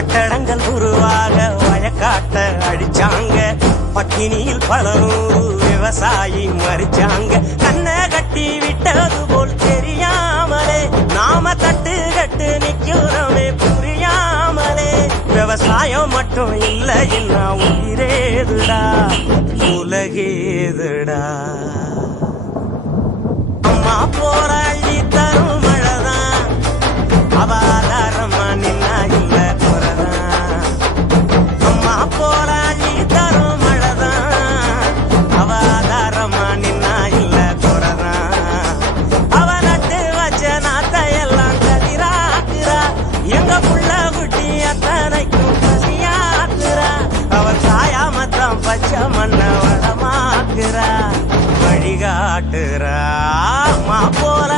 கட்டடங்கள் உருவாக வயக்காட்ட அடிச்சாங்க. பட்டினியில் பல நூறு விவசாயி மறிச்சாங்க. கண்ணை கட்டி விட்டது போல் தெரியாமலே நாம தட்டு கட்டு நிக்கிறோமே புரியாமலே. விவசாயம் மட்டும் இல்ல என்ன உயிரேதுடா உலகேதுடா. அம்மா போராடி தரும் மழைதான் அவாதாரமா நின்னா இல்ல குறதான். அம்மா போராடி தரும் மழைதான் அவாதாரமா நின்னா இல்ல குறதான். அவ நட்டு வச்ச நாத்தையெல்லாம் கதிராக்குறா. எங்க புள்ள குட்டி அத்தனைக்கும் பசியாக்குறா. அவள் சாயாமத்தான் பச்சை மண்ண வளமாக்குறா வழிகாட்டுறா. அம்மா போல